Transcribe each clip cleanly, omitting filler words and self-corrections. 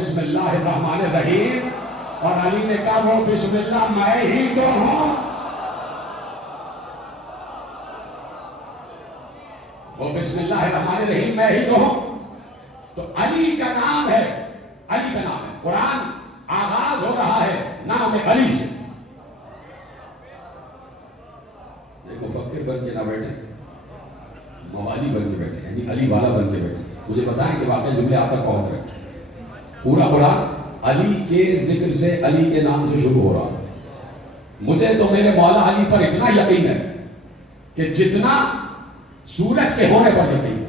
بسم اللہ الرحمن الرحیم، اور علی نے کہا وہ بسم اللہ میں ہی تو ہوں، وہ بسم اللہ الرحمن الرحیم میں ہی تو ہوں۔ تو علی کا نام ہے، علی کا نام ہے، قرآن آغاز ہو رہا ہے نام علی سے۔ ایک مفکر بن کے نہ بیٹھے، موالی بن کے بیٹھے، یعنی علی والا بن کے بیٹھے۔ مجھے بتائیں کہ واقعی جملے آپ تک پہنچ رہے ہیں۔ پورا قرآن علی کے ذکر سے، علی کے نام سے شروع ہو رہا۔ مجھے تو میرے مولا علی پر اتنا یقین ہے کہ جتنا سورج کے ہونے پر یقین ہے۔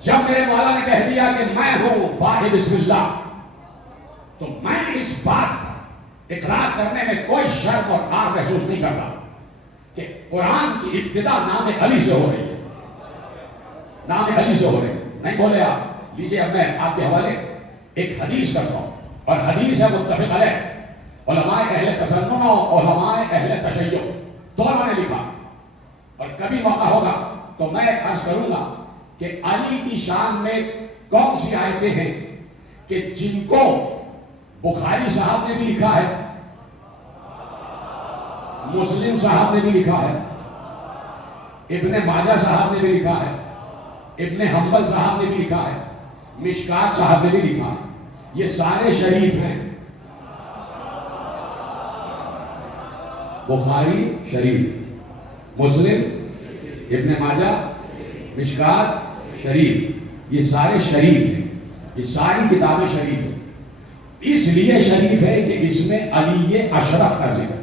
جب میرے مولا نے کہہ دیا کہ میں ہوں باہ بسم اللہ، تو میں اس بات کا اقرار کرنے میں کوئی شرم اور عار محسوس نہیں کرتا کہ قرآن کی ابتدا نام علی سے ہو رہی ہے، نام علی سے ہو رہی ہے۔ نہیں بولے آپ، لیجئے اب میں آپ کے حوالے ایک حدیث کرتا ہوں، اور حدیث ہے متفق علیہ، علماء اہل تسنن اور علماء اہل تشیع دونوں نے لکھا، اور کبھی موقع ہوگا تو میں عرض کروں گا کہ علی کی شان میں کون سی آیتیں ہیں کہ جن کو بخاری صاحب نے بھی لکھا ہے، مسلم صاحب نے بھی لکھا ہے، ابن ماجہ صاحب نے بھی لکھا ہے، ابن حنبل صاحب نے بھی لکھا ہے، مشکات صاحب نے بھی لکھا ہے، یہ سارے شریف ہیں۔ بخاری شریف، مسلم، ابن ماجہ، مشکات شریف، یہ سارے شریف ہیں، یہ ساری کتابیں شریف ہیں۔ اس لیے شریف ہے کہ اس میں علی اشرف کا ذکر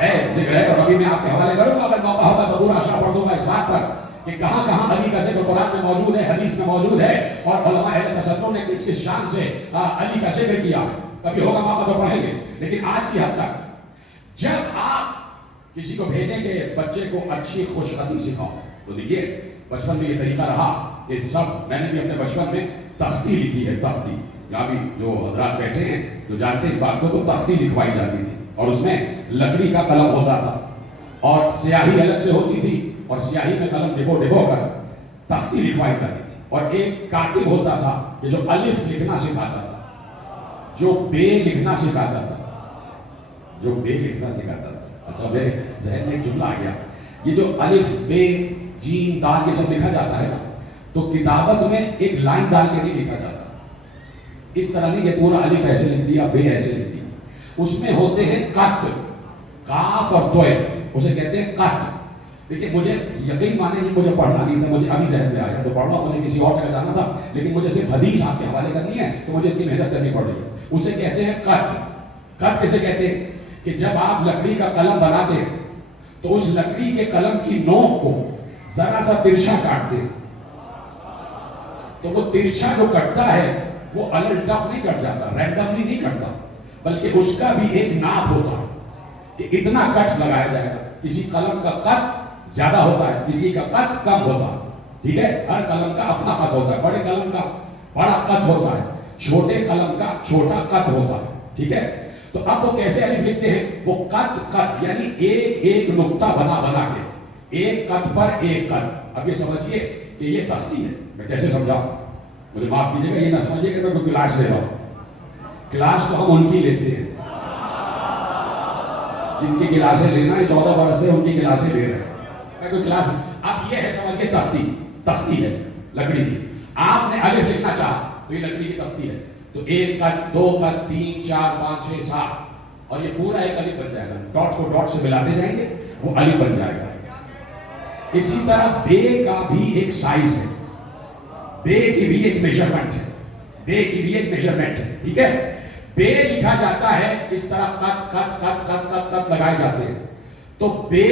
ہے، ذکر ہے، اور ابھی میں آپ کے حوالے کروں گا، اگر موقع ہوگا تو پورا اشرف پڑھ دوں گا اس بات پر کہ کہاں کہاں علی کا ذکر قرآن میں موجود ہے، حدیث میں موجود ہے، اور علماء اہل تسنن نے کس کس شان سے علی کا ذکر کیا ہے۔ کبھی ہوگا موقع تو پڑھیں گے، لیکن آج کی حد تک جب آپ کسی کو بھیجیں کہ بچے کو اچھی خوشخطی سکھاؤ، تو دیکھیے بچپن میں یہ طریقہ رہا کہ سب، میں نے بھی اپنے بچپن میں تختی لکھی ہے، تختی، یہاں بھی جو حضرات بیٹھے ہیں جو جانتے ہیں اس بات کو، تو تختی لکھوائی جاتی تھی، اور اس میں لکڑی کا قلم ہوتا تھا، اور سیاہی الگ سے ہوتی تھی، اور سیاہی میں قلم ڈبو ڈبو کر تختی لکھوائی جاتی تھی، اور ایک کاتب ہوتا تھا کہ جو الف لکھنا سکھاتا تھا، جو بے لکھنا سکھاتا تھا، جو بے لکھنا سکھاتا تھا۔ اچھا، میرے ذہن میں ایک جملہ آ گیا، یہ جو الف بے جیم دال یہ سب لکھا جاتا ہے نا، تو کتابت میں ایک لائن ڈال کے نہیں لکھا جاتا، اس طرح نہیں کہ پورا الف ایسے لکھ دیا، بے ایسے لکھ دیا، اس میں ہوتے ہیں قط، کاف اور توئے، اسے کہتے ہیں قط۔ دیکھیں مجھے یقین مانے یہ مجھے پڑھنا نہیں تھا، مجھے ابھی ذہن میں آیا تو پڑھ رہا، مجھے کسی اور جگہ جانا تھا، لیکن مجھے صرف حدیث آپ کے حوالے کرنی ہے تو مجھے اتنی محنت کرنی پڑ رہی ہے۔ اسے کہتے ہیں قط۔ قط کسے کہتے ہیں کہ جب آپ لکڑی کا قلم بناتے ہیں تو اس لکڑی کے قلم کی نوک کو ذرا سا ترچھا کاٹتے ہیں، تو وہ ترچھا جو کٹتا ہے وہ الٹپ نہیں کٹ جاتا، رینڈملی نہیں کٹتا، بلکہ اس کا بھی ایک ناپ ہوتا ہے کہ اتنا کٹ لگایا جائے گا۔ کسی قلم کا قط زیادہ ہوتا ہے، کسی کا قط کم ہوتا ہے، ٹھیک ہے، ہر قلم کا اپنا قط ہوتا ہے، بڑے قلم کا بڑا قط ہوتا ہے، چھوٹے قلم کا چھوٹا قط ہوتا ہے، ٹھیک ہے۔ تو اب وہ کیسے الف لکھتے ہیں؟ وہ قط قط یعنی ایک ایک نقطہ بنا بنا کے، ایک قط پر ایک قط۔ اب یہ سمجھیے کہ یہ تختی ہے، میں کیسے سمجھاؤں، مجھے معاف کیجیے گا، یہ نہ سمجھیے کہ میں کوئی کلاس لے رہا ہوں، کلاس تو ہم ان کی لیتے ہیں جن کی کلاسیں لینا ہے، 14 برس سے ان کی کلاسیں لے رہے ہیں، میں کوئی کلاس۔ اب یہ ہے سمجھیے تختی، تختی ہے لکڑی کی، آپ نے الف لکھنا چاہا تو یہ لکڑی کی تختی ہے، تو ایک قط، دو قط، 3 4 5 6 7، اور یہ پورا ایک الف بن جائے گا، ڈاٹ کو ڈاٹ سے ملاتے جائیں گے وہ الف بن جائے گا۔ اسی طرح بے کا بھی ایک سائز ہے، بے کی بھی ایک میجرمنٹ ہے، بے کی بھی ایک میجرمنٹ ہے، ٹھیک ہے۔ بے لکھا جاتا ہے اس طرح، قط قط قط قط قط قط لگائے جاتے ہیں، تو بے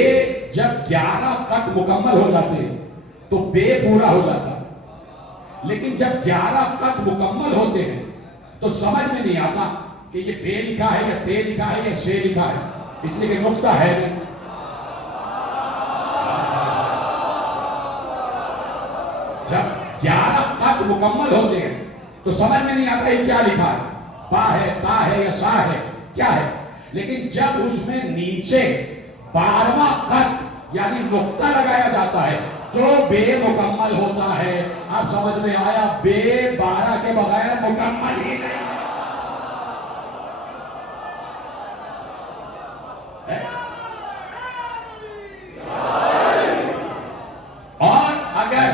جب 11 قط مکمل ہو جاتے ہیں تو بے پورا ہو جاتا ہے، لیکن جب 11 قط مکمل ہوتے ہیں تو سمجھ میں نہیں آتا کہ یہ بے لکھا ہے یا تے لکھا ہے یا سے لکھا ہے، اس لیے کہ نقطہ ہے نہیں۔ جب 11 خط مکمل ہوتے ہیں تو سمجھ میں نہیں آتا یہ کیا لکھا ہے، با ہے، تا ہے یا سا ہے، کیا ہے، لیکن جب اس میں نیچے 12واں خط یعنی نقطہ لگایا جاتا ہے جو بے مکمل ہوتا ہے، آپ سمجھ میں آیا، بے 12 کے بغیر مکمل ہی نہیں ہے۔ اور اگر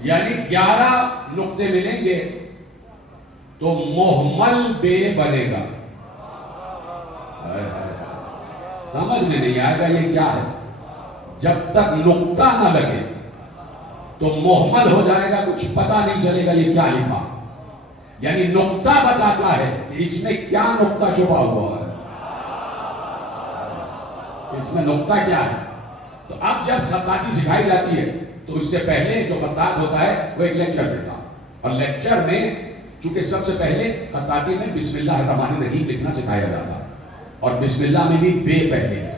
یعنی 11 نقطے ملیں گے تو محمل بے بنے گا۔ سمجھ میں نہیں آئے گا یہ کیا ہے؟ جب تک نقطہ نہ لگے تو محمل ہو جائے گا، کچھ پتہ نہیں چلے گا یہ کیا لکھا۔ یعنی نقطہ بتاتا ہے کہ اس میں کیا نقطہ چھپا ہوا ہے، اس میں نقطہ کیا ہے۔ تو اب جب خطاطی سکھائی جاتی ہے تو اس سے پہلے جو خطاط ہوتا ہے وہ ایک لیکچر دیتا، اور لیکچر میں چونکہ سب سے پہلے خطاطی میں بسم اللہ الرحمن الرحیم لکھنا سکھایا جاتا، اور بسم اللہ میں بھی بے پہلے ہے،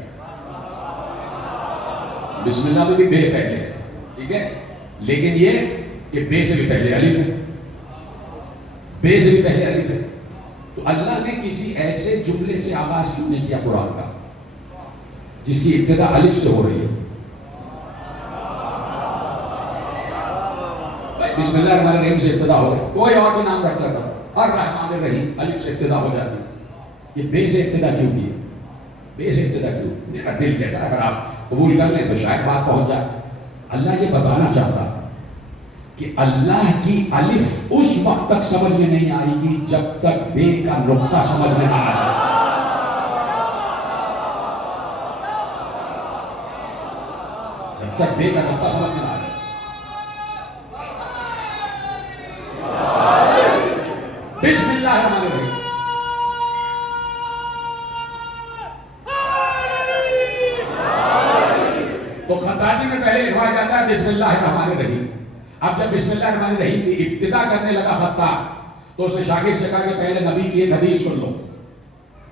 بسم اللہ میں بھی بے پہلے ہے، ٹھیک ہے۔ لیکن یہ کہ بے سے بھی پہلے الف ہے، بے سے بھی پہلے الف ہے۔ تو اللہ نے کسی ایسے جملے سے آغاز کیوں نہیں کیا قرآن کا جس کی ابتدا الف سے ہو رہی ہے؟ بسم اللہ الرحمن الرحیم سے ابتدا ہو گیا، کوئی اور بھی نام رکھ سکتا، الرحمن الرحیم الف سے ابتدا ہو جاتی، یہ بے سے ابتدا کیوں کی؟ بے سے ابتدا کیوں؟ میرا دل کہتا ہے اگر آپ قبول کر لیں تو شاید بات پہنچ جائے۔ اللہ یہ بتانا چاہتا کہ اللہ کی الف اس وقت تک سمجھ میں نہیں آئے گی جب تک بے کا نقطہ سمجھ میں نہ آ جائے۔ جب تک بے کا نقطہ سمجھ میں نہ آ جائے۔ بسم اللہ الرحمن الرحیم، تو خطاطی میں پہلے لکھوایا جاتا ہے بسم اللہ الرحمن الرحیم۔ اب جب بسم اللہ الرحمن الرحیم کی ابتدا کرنے لگا خطاط تو اس نے شاگرد سے کہا کہ پہلے نبی کی ایک حدیث سن لو۔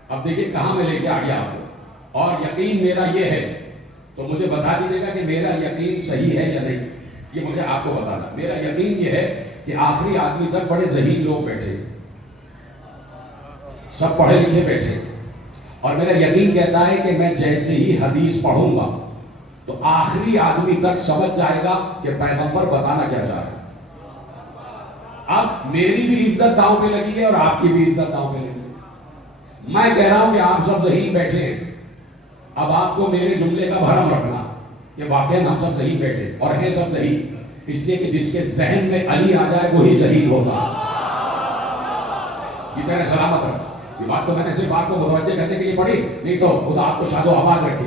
اب دیکھیں کہاں میں لے کے آ گیا آپ کو، اور یقین میرا یہ ہے تو مجھے بتا دیجیے گا کہ میرا یقین صحیح ہے یا نہیں، یہ مجھے آپ کو بتانا۔ میرا یقین یہ ہے کہ آخری آدمی تک بڑے ذہین لوگ بیٹھے، سب پڑھے لکھے بیٹھے، اور میرا یقین کہتا ہے کہ میں جیسے ہی حدیث پڑھوں گا تو آخری آدمی تک سمجھ جائے گا کہ پیغمبر بتانا کیا چاہ رہے ہیں۔ اب میری بھی عزت داؤں پہ لگی ہے اور آپ کی بھی عزت داؤں پہ لگی ہے۔ میں کہہ رہا ہوں کہ آپ سب ذہین بیٹھے ہیں، اب آپ کو میرے جملے کا بھرم رکھنا کہ واقعی ہم سب ذہین بیٹھے اور ہیں سب ذہین، اس لیے کہ جس کے ذہن میں علی آ جائے وہی ذہین ہوتا۔ یہ کہہ رہے سلامت رکھ، یہ بات تو میں نے صرف آپ کو متوجہ کرنے کے لیے پڑھی، نہیں تو خدا آپ کو شاد و آباد رکھے۔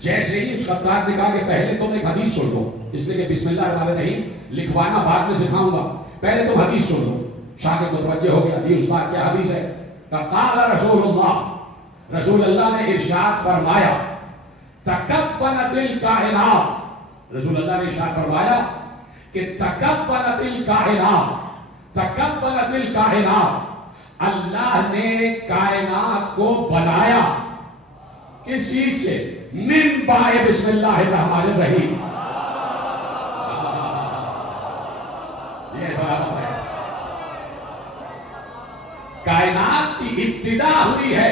جیسے ہی اس خطاط نے کہا کہ پہلے تم ایک حدیث سن لو، اس لیے کہ بسم اللہ الرحمن الرحیم لکھوانا بعد میں سکھاؤں گا، پہلے تم حدیث سن لو۔ شاگرد متوجہ ہو گیا، جی استاد کیا حدیث ہے؟ قال رسول اللہ، رسول اللہ نے ارشاد فرمایا تکونت الکائنات، رسول اللہ نے ارشاد فرمایا کہ تکونت الکائنات، تکونت الکائنات، اللہ نے کائنات کو بنایا کس چیز سے؟ من بائے بسم اللہ الرحمن الرحیم۔ یہ سلامت ہے، کائنات کی ابتدا ہوئی ہے،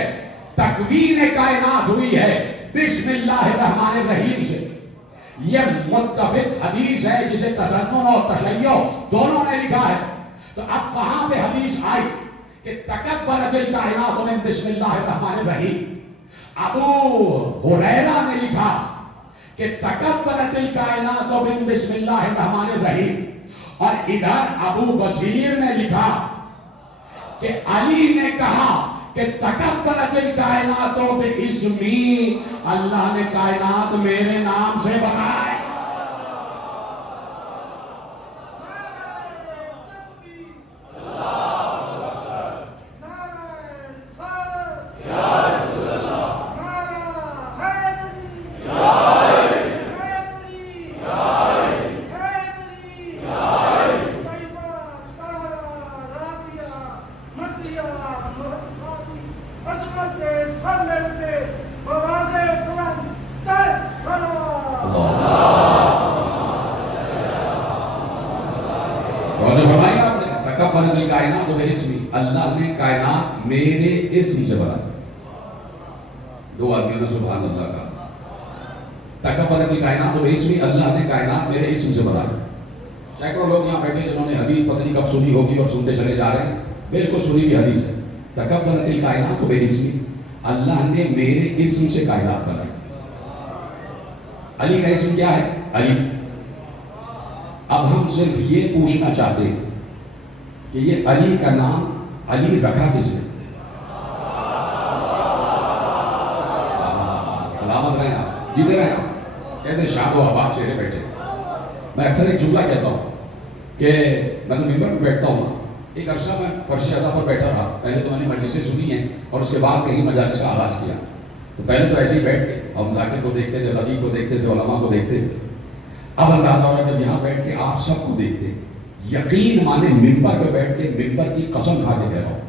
تکوین کائنات ہوئی ہے بسم اللہ الرحمن الرحیم سے۔ یہ متفق حدیث ہے جسے تسنن اور تشیع دونوں نے لکھا ہے۔ تو اب کہاں پہ حدیث آئی کہ تکونت الکائنات من بسم اللہ الرحمن الرحیم؟ ابو ہریرہ نے لکھا کہ تکونت الکائنات من بسم اللہ الرحمن الرحیم، اور ادھر ابو بصیر نے لکھا کہ علی نے کہا کہ تکونت الکائنات باسمی، اللہ نے کائنات میرے نام سے بنائے۔ تکبرت الکائنات باسمی، اللہ نے کائنات میرے اسم سے بنائی. دو آدمیوں نے سبحان اللہ کہا. تکبرت الکائنات باسمی، اللہ نے کائنات میرے اسم سے بنائی. سینکڑوں لوگ یہاں بیٹھے جنہوں نے حدیث پتہ نہیں کب سنی ہوگی اور سنتے چلے جا رہے ہیں. بالکل سنی بھی حدیث ہے. تکبرت الکائنات باسمی، اللہ نے میرے اسم سے کائنات بنائی. علی کا اسم کیا ہے؟ علی. اب ہم صرف یہ پوچھنا چاہتے ہیں کہ یہ علی کا نام علی رکھا کس نے؟ سلامت رہیں آپ، جیتے رہیں آپ. کیسے شاد و آباد چہرے بیٹھے. میں اکثر ایک جملہ کہتا ہوں کہ میں تو ممبر پہ بیٹھتا ہوں. ایک عرصہ میں فرش ادا پر بیٹھا رہا. پہلے تو میں نے مجلسیں سنی ہیں اور اس کے بعد کہیں مجالس کا آغاز کیا. تو پہلے تو ایسے ہی بیٹھ کے ہم ذاکر کو دیکھتے تھے، خطیب کو دیکھتے تھے، علماء کو دیکھتے تھے. اب اندازہ ہو رہا جب یہاں بیٹھ کے آپ سب کو دیکھتے، یقین مانے ممبر پہ بیٹھ کے ممبر کی قسم کھا کے کہہ رہا ہوں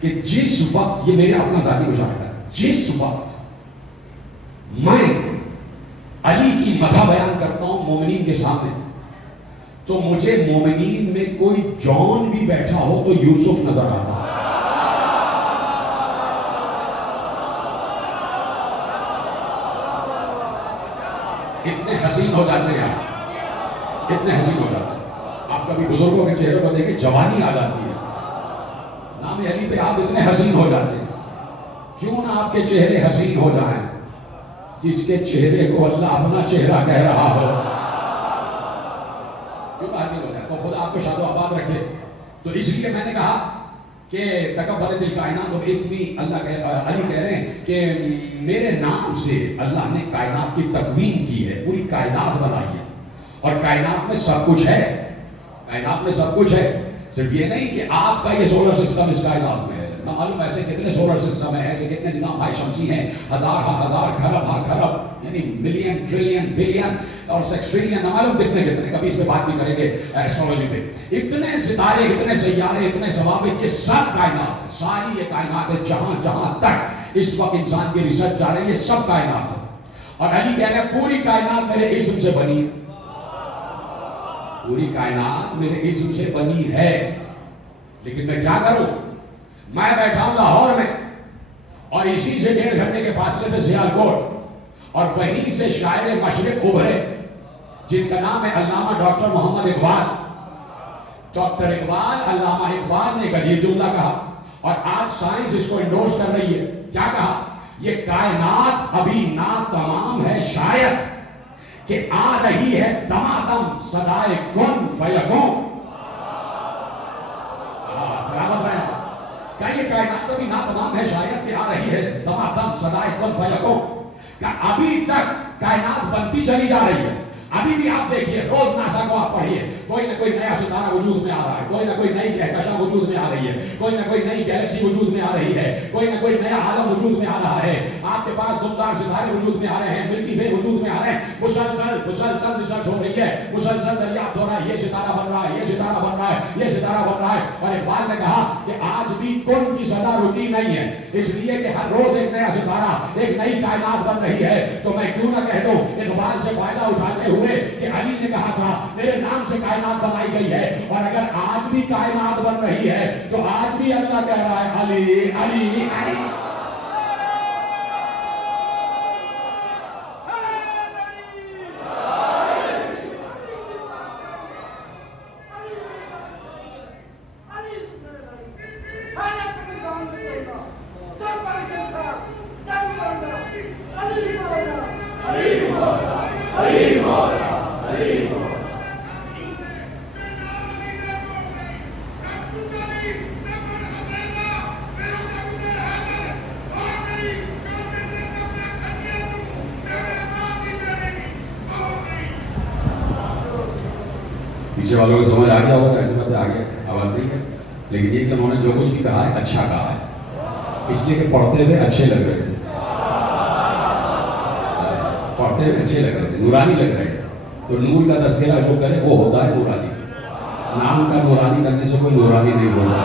کہ جس وقت، یہ میرے اپنا ذاتی مشاہدہ ہے، جس وقت میں علی کی مدح بیان کرتا ہوں مومنین کے سامنے، تو مجھے مومنین میں کوئی جان بھی بیٹھا ہو تو یوسف نظر آتا ہے. اتنے حسین ہو جاتے ہیں آپ، اتنے حسین ہو جاتے ہیں. آپ کبھی بزرگوں کے چہروں کو دیکھیں جوانی آ جاتی ہے. نام علی پہ آپ اتنے حسین ہو جاتے ہیں. کیوں نہ آپ کے چہرے حسین ہو جائیں. جس کے چہرے کو اللہ اپنا چہرہ کہہ رہا ہو کیوں نہ حسین ہو جائے. تو خدا آپ کو شاد و آباد رکھے. تو اس لیے میں نے کہا کہ تکبرت الکائنات باسمی، علی کہہ رہے ہیں کہ میرے نام سے اللہ نے کائنات کی تکوین کی ہے، پوری کائنات بنائی ہے. اور کائنات میں سب کچھ ہے. کائنات میں سب کچھ ہے. صرف یہ نہیں کہ آپ کا یہ سولر سسٹم اس کائنات میں ہے. نہ معلوم ایسے کتنے سولر سسٹم ہیں، ایسے کتنے نظام ہائے شمسی ہیں، ہزار کھرب یعنی ملین ٹریلین بلین اور سیکسٹریلین، نہ معلوم کتنے کتنے. کبھی اس پہ بات بھی کریں گے ایسٹرولوجی پہ. اتنے ستارے، اتنے سیارے، اتنے ثوابت، یہ سب کائنات ہے. ساری یہ کائنات ہے. جہاں جہاں تک اس وقت انسان کی ریسرچ جا رہی ہے، یہ سب کائنات ہے. اور علی کہہ رہے ہیں پوری کائنات میرے اسم سے بنی ہے. پوری کائنات میرے اسم سے بنی ہے. لیکن میں کیا کروں؟ میں بیٹھا ہوں لاہور میں اور اسی سے 1.5 گھنٹے کے فاصلے پہ سیالکوٹ، اور وہیں سے شاعر مشرق ابھرے جن کا نام ہے علامہ ڈاکٹر محمد اقبال. ڈاکٹر اقبال، علامہ اقبال نے ایک عجیب جملہ کہا اور آج سائنس اس کو انڈورس کر رہی ہے. کیا کہا؟ یہ کائنات ابھی نا تمام ہے شاید کہ آ رہی ہے دمادم صدائے کن فیکون. سلامت رہے ہیں. کیا یہ کائنات ابھی نا تمام ہے شاید کہ آ رہی ہے دمادم صدائے کن فیکون. کہ ابھی تک کائنات بنتی چلی جا رہی ہے. ابھی بھی آپ دیکھیے، روز ناسا کو آپ پڑھیے، کوئی نہ کوئی نیا ستارہ وجود میں آ رہا ہے، کوئی نہ کوئی نئی کہکشاں وجود میں آ رہی ہے، کوئی نہ کوئی نئی گیلیکسی وجود میں آ رہی ہے، کوئی نہ کوئی نیا عالم وجود میں آ رہا ہے. آپ کے پاس دمدار ستارے وجود میں آ رہے ہیں، ملکی وے وجود میں آ رہے ہیں. مسلسل ریسرچ ہو رہی ہے، مسلسل دریافت ہو رہا ہے. یہ ستارہ بن رہا ہے، یہ ستارہ بن رہا ہے، یہ ستارہ بن رہا ہے. اور اقبال نے کہا کہ آج بھی کن کی صدا رکی نہیں ہے، اس لیے کہ ہر روز ایک نیا ستارہ، ایک نئی کائنات بن رہی ہے. تو میں کیوں نہ کہہ دوں اقبال سے فائدہ اٹھاتے ہوئے کہ علی نے کہا تھا میرے نام سے کائنات بنائی گئی ہے. اور اگر آج بھی کائنات بن رہی ہے تو آج بھی اللہ کہہ رہا ہے علی علی علی. پیچھے والوں کو سمجھ آ گیا ہوگا، ایسے بات آ گیا، آواز نہیں ہے. لیکن یہ کہ انہوں نے جو کچھ بھی کہا ہے اچھا کہا ہے، اس لیے کہ پڑھتے ہوئے اچھے لگ رہے تھے، پڑھتے ہوئے اچھے لگ رہے تھے، نورانی لگ رہے ہیں. تو نور کا تذکرہ جو کرے وہ ہوتا ہے نورانی. نام کا نورانی کرنے سے کوئی نورانی نہیں ہوتا.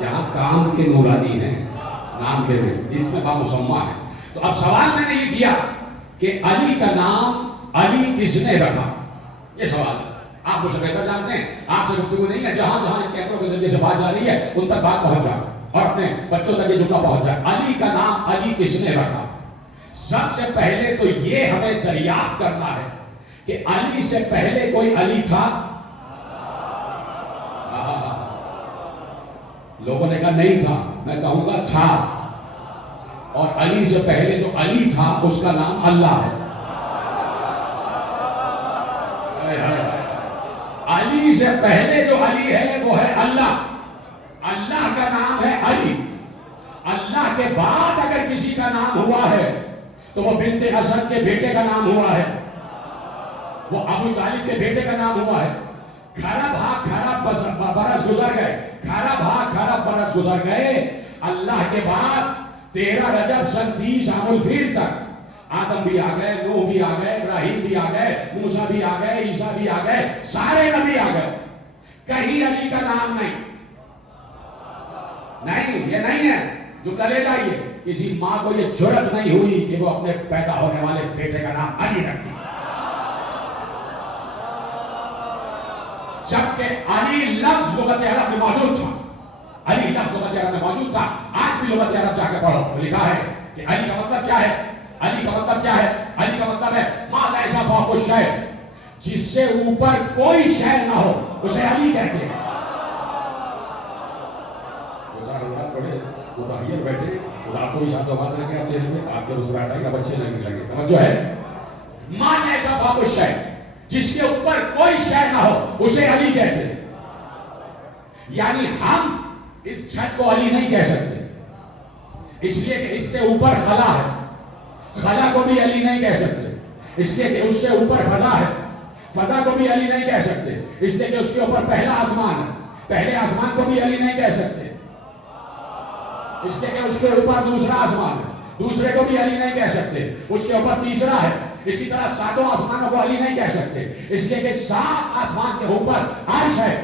یہاں کام کے نورانی ہیں، نام کے نہیں، اس میں بامسمہ ہے. تو اب سوال میں نے یہ کیا کہ علی کا نام علی کس نے رکھا؟ یہ سوال ہے. آپ مجھ سے بہتر جانتے ہیں، آپ سے گفتگو نہیں ہے، جہاں جہاں ان کیمروں کے ذریعے سے بات جا رہی ہے ان تک بات پہنچ جائے اور اپنے بچوں تک یہ جملہ پہنچ جائے۔ علی کا نام علی کس نے رکھا؟ سب سے پہلے تو یہ ہمیں دریافت کرنا ہے کہ علی سے پہلے کوئی علی تھا؟ لوگوں نے کہا نہیں تھا، میں کہوں گا تھا، اور علی سے پہلے جو علی تھا اس کا نام اللہ ہے۔ علی سے پہلے جو علی ہے وہ ہے اللہ، اللہ کا نام ہے علی۔ اللہ کے بعد اگر کسی کا نام ہوا ہے تو وہ بنت اسد کے بیٹے کا نام ہوا ہے، وہ ابو طالب کے بیٹے کا نام ہوا ہے۔ کھرب برس گزر گئے، کھرب برس گزر گئے، اللہ کے بعد 13 رجب سن 30 عام الفیل تک آدم بھی آ گئے، نوح بھی آ گئے، ابراہیم بھی آ گئے، موسیٰ بھی آ گئے، عیسیٰ بھی آ گئے، سارے نبی آ گئے، کہیں علی کا نام نہیں۔ نہیں، یہ نہیں ہے، جملہ لے جائیے، کسی ماں کو یہ جرأت نہیں ہوئی کہ وہ اپنے پیدا ہونے والے بیٹے کا نام علی رکھتی، جبکہ علی لفظ لغت عرب میں موجود تھا، علی لفظ لغت عرب میں موجود تھا۔ آج بھی لغت عرب جا کے پڑھو، لکھا ہے کہ علی کا مطلب کیا ہے؟ علی کا مطلب کیا ہے؟ علی کا مطلب ہے ما لیس فوق الشیء، جس سے اوپر کوئی شے نہ ہو اسے علی کہتے ہیں۔ دو چار حضرات پڑھے متحیر بیٹھے، خدا کو بھی شاد و بات رکھے آپ چہرے میں، آپ کے مسکراہٹ آئی، اب اچھے لگنے لگے۔ توجہ ہے، ما لیس فوق الشیء، جس کے اوپر کوئی شے نہ ہو اسے علی کہتے ہیں۔ یعنی ہم اس چھت کو علی نہیں کہہ سکتے، اس لیے کہ اس سے اوپر خلا ہے، خلا کو بھی علی نہیں کہہ سکتے، اس لیے کہ اس سے اوپر فضا ہے، فضا کو بھی علی نہیں کہہ سکتے، اس لیے کہ اس کے اوپر پہلا آسمان ہے، پہلے آسمان کو بھی علی نہیں کہہ سکتے، اس لیے کہ اس کے اوپر دوسرا آسمان ہے، دوسرے کو بھی علی نہیں کہہ سکتے، اس کے اوپر تیسرا ہے۔ اسی طرح ساتوں آسمانوں کو علی نہیں کہہ سکتے، اس لیے کہ 7 آسمان کے اوپر عرش ہے،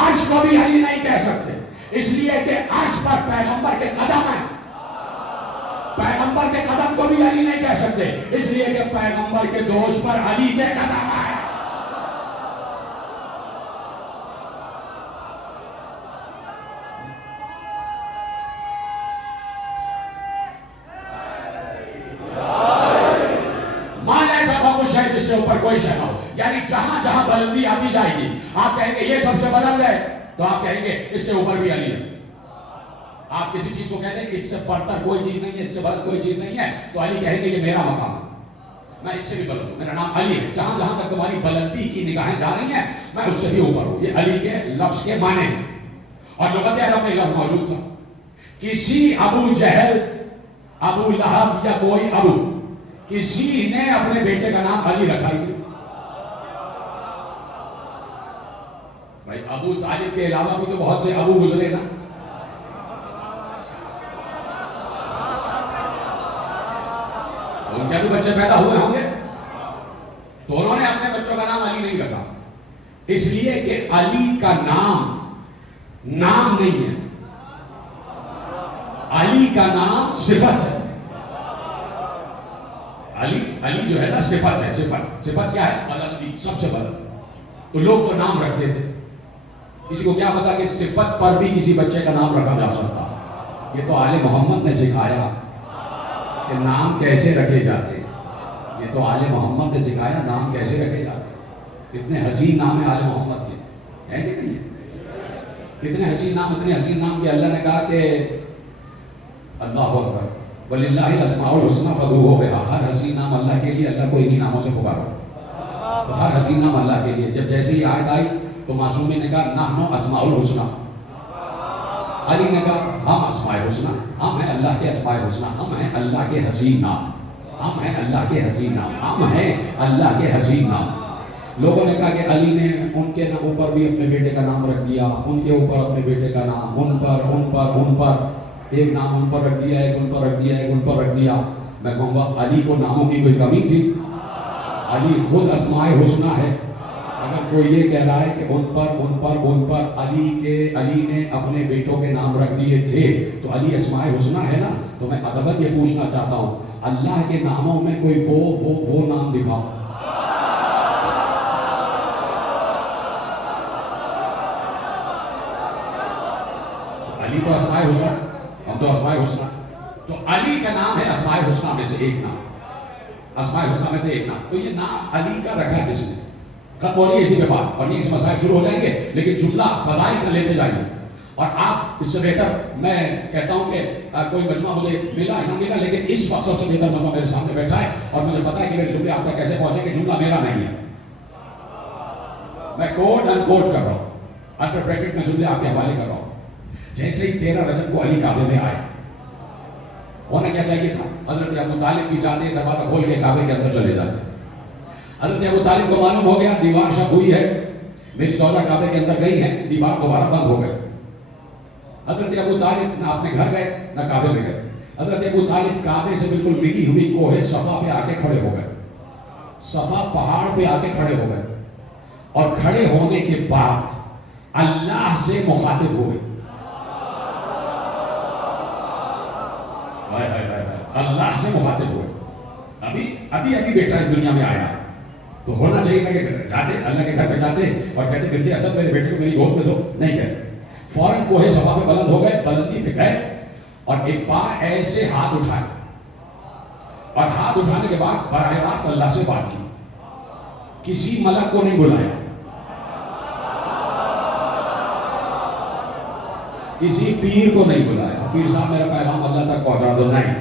عرش کو بھی علی نہیں کہہ سکتے، اس لیے کہ عرش پر پیغمبر کے قدم ہیں، پیغمبر کے قدم کو بھی علی نہیں کہہ سکتے، اس لیے کہ پیغمبر کے دوش پر علی کے قدم ہیں۔ جس سے اوپر کوئی شے نہ ہو، یعنی جہاں جہاں بلندی آتی جائے گی آپ کہیں گے یہ سب سے بلند ہے، تو آپ کہیں گے اس سے اوپر بھی علی ہے۔ آپ کسی چیز کو کہتے ہیں اس سے برتر کوئی چیز نہیں ہے، اس سے بلند کوئی چیز نہیں ہے، تو علی کہیں گے یہ میرا مقام ہے، میں اس سے بھی بلند ہوں، میرا نام علی ہے۔ جہاں جہاں تک تمہاری بلندی کی نگاہیں جا رہی ہیں میں اس سے بھی اوپر ہوں۔ یہ علی کے لفظ کے معنی ہیں، اور لغت عرب میں لفظ موجود تھا۔ کسی ابو جہل، ابو لہب یا کوئی ابو، کسی نے اپنے بیٹے کا نام علی رکھا ہی نہیں۔ بھائی ابو طالب کے علاوہ بھی تو بہت سے ابو گزرے نا، ان کے بھی بچے پیدا ہوئے ہوں گے، تو انہوں نے اپنے بچوں کا نام علی نہیں رکھا، اس لیے کہ علی کا نام نام نہیں ہے، علی کا نام صفت ہے۔ علی جو ہے نا صفت ہے، صفت کیا ہے؟ بلندی، سب سے بلند۔ تو لوگ تو نام رکھتے تھے، کسی کو کیا پتا کہ صفت پر بھی کسی بچے کا نام رکھا جا سکتا۔ یہ تو آل محمد نے سکھایا کہ نام کیسے رکھے جاتے، یہ تو آل محمد نے سکھایا نام کیسے رکھے جاتے۔ کتنے حسین نام ہے آل محمد کے، ہے کہ نہیں ہے؟ اتنے حسین نام کہ اللہ نے کہا کہ اللہ اکبر وَلِلَّهِ الْأَسْمَاءُ الْحُسْنَى فَادْعُوهُ بِهَا، ہر حسین نام اللہ کے لیے، اللہ کو انہی ناموں سے پکارو، تو ہر حسین نام اللہ کے لیے۔ جب جیسے ہی آیت آئی تو معصومی نے کہا نحن اسماء الحسنى، علی نے کہا ہم اسماء الحسنى، ہم ہیں اللہ کے اسماء الحسنى، ہم ہیں اللہ کے حسین نام، ہم ہیں اللہ کے حسین نام، ہم ہیں اللہ کے حسین نام۔ لوگوں نے کہا کہ علی نے ان کے اوپر بھی اپنے بیٹے کا نام رکھ دیا، ان کے اوپر اپنے بیٹے کا نام، ان پر ایک نام ان پر رکھ دیا، ایک ان پر رکھ دیا، ایک ان پر رکھ دیا۔ میں کہوں گا علی کو ناموں کی کوئی کمی تھی؟ علی خود اسماء حسنى ہے۔ اگر کوئی یہ کہہ رہا ہے کہ ان پر علی نے اپنے بیٹوں کے نام رکھ دیے تھے تو علی اسماء حسنى ہے نا، تو میں ادباً یہ پوچھنا چاہتا ہوں اللہ کے ناموں میں کوئی وہ نام دکھاؤ۔ علی تو اسماء حسنہ، ہم تو اسماء حسنہ، تو علی کا نام ہے اسماء حسنہ میں سے ایک نام، اسماء حسنہ میں سے ایک نام. تو یہ نام علی کا رکھا کس نے؟ ختم ہو رہی ہے اسی پہ بات، اور یہ سے مسائل شروع ہو جائیں گے، لیکن جملہ فضائل کا لیتے جائیے. اور آپ اس سے بہتر میں کہتا ہوں کہ کوئی مجمع مجھے ملا نہ ملا، لیکن اس وقت سب سے بہتر مجمع میرے سامنے بیٹھا ہے اور مجھے پتا ہے کہ میرے جملے آپ تک کیسے پہنچے کہ جملہ میرا نہیں ہے. میں کوٹ ان کوٹ کر رہا ہوں، انڈر بریکٹ میں جملے آپ کے حوالے کر رہا ہوں. جیسے ہی 13 رجب کو علی کعبے میں آئے، ہونا کیا چاہیے تھا؟ حضرت ابو طالب بھی جاتے، دروازہ کھول کے کعبے کے اندر چلے جاتے. حضرت ابو طالب کو معلوم ہو گیا دیوار شب ہوئی ہے، میری زوجہ کعبے کے اندر گئی ہیں، دیوار دوبارہ بند ہو گئے. حضرت ابو طالب نہ اپنے گھر گئے نہ کعبے میں گئے. حضرت ابو طالب کعبے سے بالکل ملی ہوئی کوہ صفا پہ آ کے کھڑے ہو گئے، صفا پہاڑ پہ آ کے کھڑے ہو گئے، اور کھڑے ہونے کے بعد اللہ سے مخاطب ہوئے. اللہ سے مخاطب ہوئے. ابھی بیٹا اس دنیا میں آیا تو ہونا چاہیے تھا کہ جاتے اللہ کے گھر پہ جاتے اور کہتے بنت اسد میرے بیٹے کو میری گود میں دو، نہیں گئے. فوراً کوہ صفا پہ بلند ہو گئے، بلندی پہ گئے اور ایک بار ایسے ہاتھ اٹھائے، اور ہاتھ اٹھانے کے بعد براہ راست اللہ سے بات کی. کسی ملک کو نہیں بلایا، کسی پیر کو نہیں بلایا، پیر صاحب میرا پیغام اللہ تک پہنچا دو، نہیں.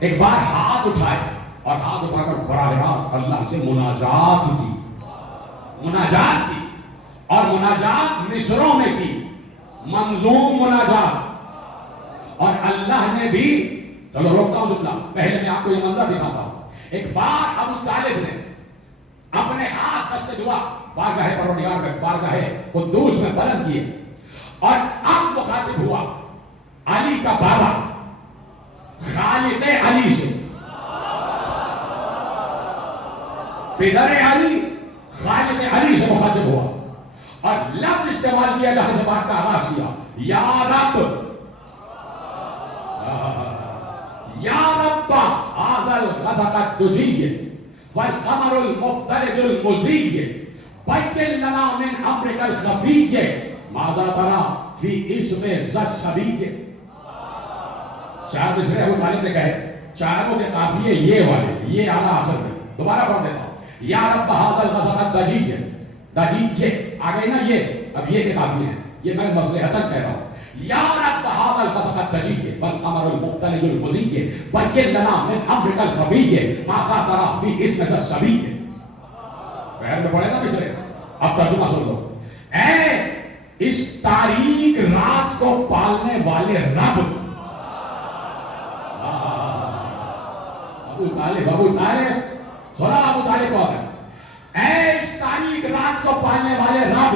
ایک بار ہاتھ اٹھائے اور ہاتھ اٹھا کر براہ راست اللہ سے مناجات کی، اور مناجات مصروں میں کی، منظوم مناجات. اور اللہ نے بھی، چلو روکتا ہوں جملہ، پہلے میں آپ کو یہ منظر دکھاتا ہوں. ایک بار ابو طالب نے اپنے ہاتھ دست دعا بارگاہ پروردگار میں، بارگاہ قدوس میں بلند کیے، اور اب مخاطب ہوا علی کا بابا خالق علی سے. پدر علی خالق علی سے مخاطب ہوا، اور لفظ استعمال کیا جہاں سے بات کا آغاز کیا، یا رب، یا رب هذا الغسق الدجي والقمر المبتلج المزي بين لنا من امرك الخفي ماذا ترى في اسم ذا الصبي. چار مصرے ابو طالب نے کہے، چاروں کے قافیے یہ والے، یہ اعلیٰ آخر میں. دوبارہ پڑھ دیتا ہوں، یا رب هذا الغسق الدجي، دجی یہ آ گئی نا، یہ اب یہ کے قافیے ہیں، یہ میں مصلحتاً کہہ رہا ہوں. یا رب هذا الغسق الدجي والقمر المبتلج المزي بين لنا من امرك الخفي ماذا ترى في اسم ذا الصبي. پہلے میں پڑھے نا مصرے، اب ترجمہ سن لو. اے اس تاریک رات کو پالنے والے رب، ابو طالب سنا ابو طالب کون ہے؟ اے اس تاریک رات کو پالنے والے رب،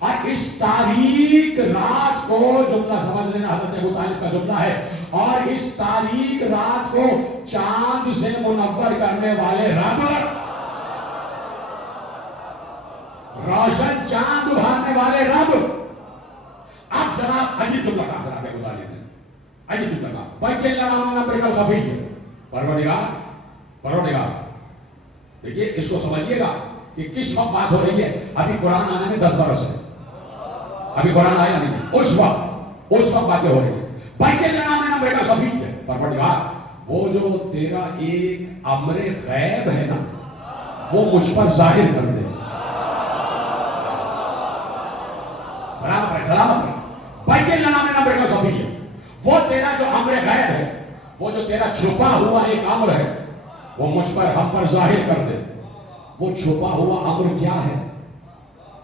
اور اس تاریک رات کو، جملہ سمجھ لینا حضرت ابو طالب کا جملہ ہے، اور اس تاریک رات کو چاند سے منور کرنے والے رب، روشن چاند ابھارنے والے رب. اب جناب عجیب جملہ کہا جناب ابو طالب نے، عجیب جملہ کہا، بلکہ اللہ نے امرک الخفی، پروردگار. دیکھیے اس کو سمجھیے گا کہ کس وقت بات ہو رہی ہے. ابھی قرآن آنے میں 10 برس ہے، ابھی قرآن آیا نہیں، اس وقت باتیں ہو رہی ہیں. بلکہ اللہ نے امرک الخفی ہے، پروردگار وہ جو تیرا ایک امر غیب ہے نا، وہ مجھ پر ظاہر کر دے. سلامت رہے. بلکہ اللہ نے امرک الخفی ہے، وہ تیرا جو امر غیب ہے، وہ جو تیرا چھپا ہوا ایک امر ہے، وہ مجھ پر، ہم پر ظاہر کر دے. وہ چھپا ہوا امر کیا ہے؟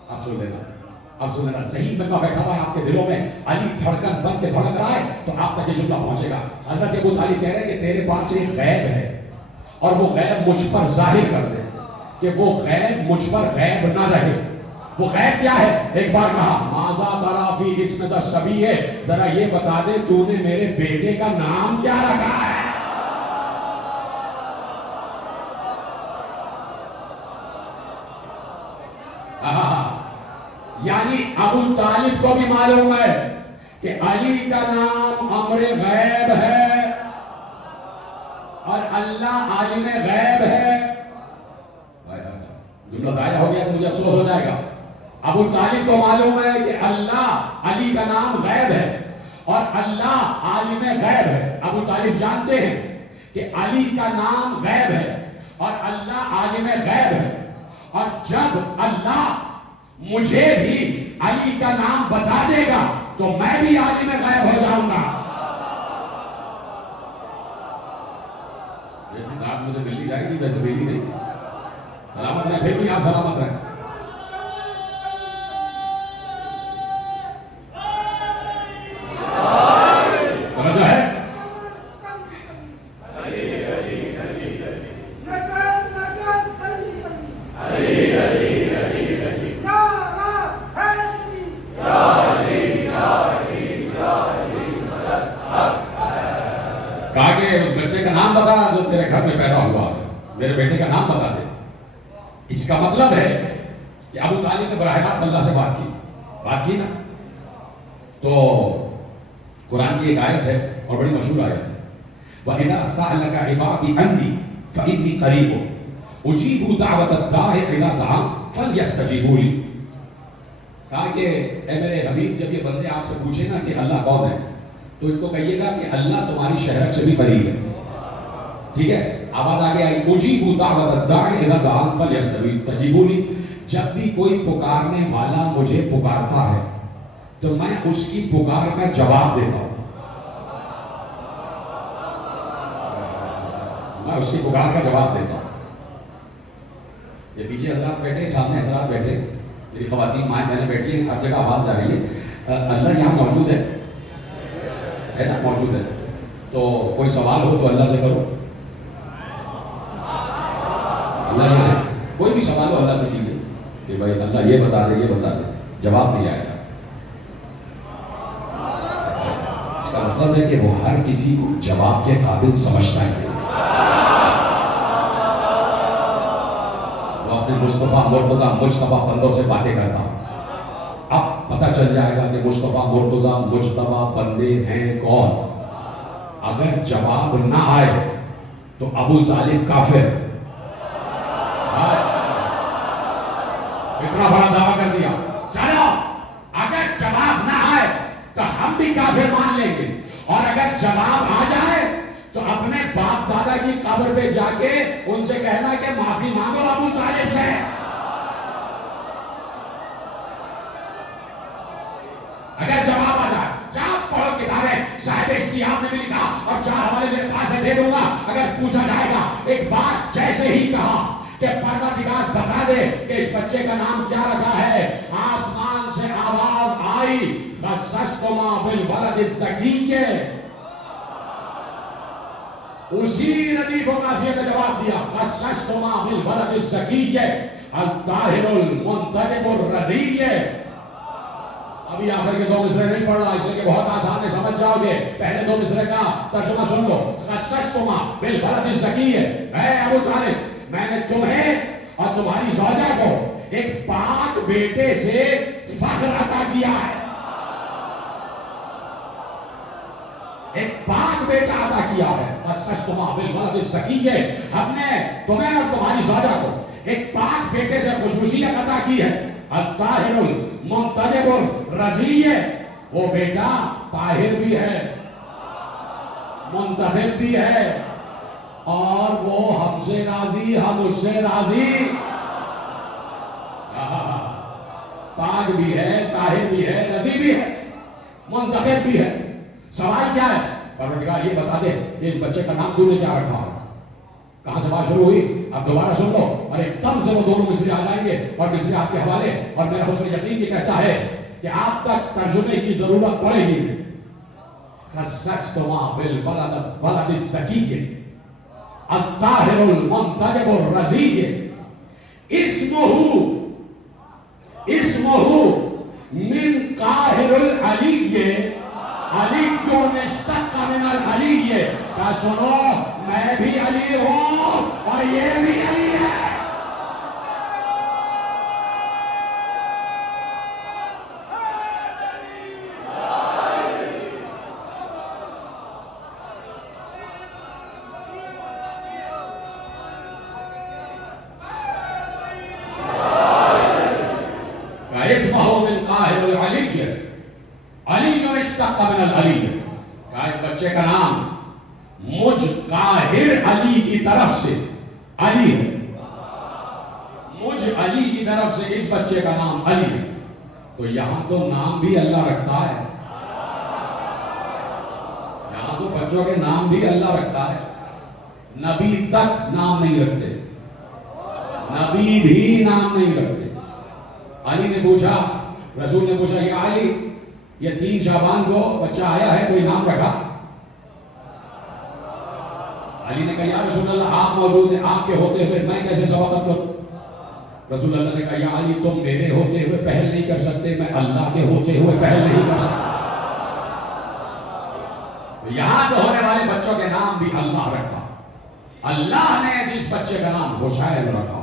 اب سن لینا، ذہین میں بیٹھا ہوا ہے آپ کے دلوں میں، علی دھڑکن بن کے دھڑک رہا ہے تو آپ تک یہ جملہ پہنچے گا. حضرت ابو طالب کہہ رہے ہیں کہ تیرے پاس ایک غیب ہے، اور وہ غیب مجھ پر ظاہر کر دے، کہ وہ غیب مجھ پر غیب نہ رہے. وہ غیب کیا ہے؟ ایک بار کہا ماذا ترى في اسم ذا الصبي، ذرا یہ بتا دے تو نے میرے بیٹے کا نام کیا رکھا ہے. یعنی ابو طالب کو بھی معلوم ہے کہ علی کا نام امر غیب ہے اور اللہ عالم غیب ہے. جملہ ضائع ہو گیا تو مجھے افسوس ہو جائے گا. ابو طالب کو معلوم ہے کہ اللہ علی کا نام غیب ہے اور اللہ عالم غیب ہے. ابو طالب جانتے ہیں کہ علی کا نام غیب ہے اور اللہ عالم غیب ہے, اور جب اللہ مجھے بھی علی کا نام بتا دے گا تو میں بھی عالم غیب ہو جاؤں گا. جیسی بات مجھے ملنی جائے گی ویسے ملی نہیں. سلامت رہیں, پھر بھی آپ سلامت رہیں. توجہ ہے. کہا کہ اس بچے کا نام بتا جو تیرے گھر میں پیدا ہوا ہے, میرے بیٹے کا نام بتا دے. اس کا مطلب ہے کہ ابو طالب نے براہ راست اللہ سے بات کی نا. تو قرآن کی ایک آیت ہے اور بڑی مشہور آیت ہے, وَإِذَا سَأَلَكَ عِبَادِي عَنِّي فَإِنِّي قَرِيبٌ أُجِيبُ دَعْوَةَ الدَّاعِ إِذَا دَعَانِ فَلْيَسْتَجِيبُوا لِي. کہا کہ اے میرے حبیب, جب یہ بندے آپ سے پوچھیں نا کہ اللہ کون ہے تو ان کو کہیے گا کہ اللہ تمہاری شہرت سے بھی قریب ہے. ٹھیک ہے, آواز آگے آئی, اجیبوا دعوت الداعی اذا دعان فلیستجیبوا لی. جب بھی کوئی پکارنے والا مجھے پکارتا ہے تو میں اس کی پکار کا جواب دیتا ہوں. میں اس کی پکار کا جواب دیتا ہوں. یہ پیچھے حضرات بیٹھے, سامنے حضرات بیٹھے, میری خواتین مائیں بہنیں بیٹھی ہیں, ہر جگہ آواز جا رہی ہے. اللہ یہاں موجود ہے نا, موجود ہے. تو کوئی سوال ہو تو اللہ سے کرو. اللہ یہ ہے, کوئی بھی سوال ہو اللہ سے کیجیے کہ بھائی اللہ یہ بتا دے, یہ بتا دے, جواب نہیں آئے گا. اس کا مطلب ہے کہ وہ ہر کسی کو جواب کے قابل سمجھتا ہے. وہ اپنے مصطفیٰ مرتضیٰ مجتبیٰ بندوں سے باتیں کرتا ہوں. اب پتہ چل جائے گا کہ مصطفیٰ مرتضیٰ مجتبیٰ بندے ہیں کون. اگر جواب نہ آئے تو ابو طالب کافر. اتنا بڑا دعویٰ کر دیا. چلو اگر جواب نہ آئے تو ہم بھی کافر مان لیں گے, اور اگر جواب آ جائے تو اپنے باپ دادا کی قبر پہ جا کے ان سے کہنا کہ معافی مانگو ابو طالب سے. اگر جواب آ جائے, جاؤ پڑھو کتابیں, صاحب اشتیاق نے بھی لکھا اور 4 حوالے میرے پاس ہے, دے دوں گا. اگر پوچھا جائے گا ایک بات جیسے ہی کہا کہ پروردگار بتا دے کہ اس بچے کا نام کیا رکھا ہے, آسمان سے آواز آئی, خصصتما بالولد الزکی. اسی ردیف و قافیہ کا جواب دیا, خصصتما بالولد الزکی الطاہر المنتجب الرضی. ابھی آخر کے 2 مصرے نہیں پڑھ رہا اس لیے کہ بہت آسان ہے, سمجھ جاؤ گے. پہلے 2 مصرے کا ترجمہ سن لو. خصصتما بالولد الزکی, اے ابو طالب میں نے تمہیں اور تمہاری زوجہ کو ایک پاک بیٹے سے فخر عطا کیا ہے. ایک پاک بیٹا عطا کیا ہے. خصصتما بالولد الزکی, ہم نے تمہیں اور تمہاری زوجہ کو ایک پاک بیٹے سے خصوصیت عطا کی ہے. الطاہر المنتجب الرضی, وہ بیٹا طاہر بھی ہے, منتخب بھی ہے, اور وہ ہم سے راضی, ہم اس سے راضی. پاک بھی ہے, طاہر بھی ہے, رضی بھی ہے, منتخب بھی ہے. سوال کیا ہے, پروردگار یہ بتا دے کہ اس بچے کا نام تو نے کیا رکھا ہے. کہاں سے بات شروع ہوئی, اب دوبارہ سن لو, اور ایک دم سے وہ دونوں مصری آ جائیں گے اور مصری آپ کے حوالے. اور میرا حسن یقین یہ کہتا ہے کہ آپ تک ترجمے کی ضرورت پڑے گی. خصصتما بالولد الزکی الطاہر المنتجب الرضی, اسمہ من قاہر العلی, علی کیوں اشتق من العلی. کہا سنو, میں بھی علی ہوں اور یہ بھی علی ہے. کہا اس بچے کا نام مجھ قاہر علی کی طرف سے علی ہے، مجھ علی کی طرف سے اس بچے کا نام علی ہے۔ تو یہاں تو نام بھی اللہ رکھتا ہے، یہاں تو بچوں کے نام بھی اللہ رکھتا ہے، نبی تک نام نہیں رکھتے، نبی بھی نام نہیں رکھتے۔ علی نے پوچھا، رسول نے پوچھا یا علی یہ 3 شعبان کو بچہ آیا ہے کوئی نام رکھا؟ علی نے کہا یا رسول اللہ آپ موجود ہیں، آپ کے ہوتے ہوئے میں کیسے سبقت کروں؟ رسول اللہ نے کہا یا علی تم میرے ہوتے ہوئے پہل نہیں کر سکتے، میں اللہ کے ہوتے ہوئے پہل نہیں کر سکتا۔ یہاں تو ہونے والے بچوں کے نام بھی اللہ رکھا، اللہ نے جس بچے کا نام حسین رکھا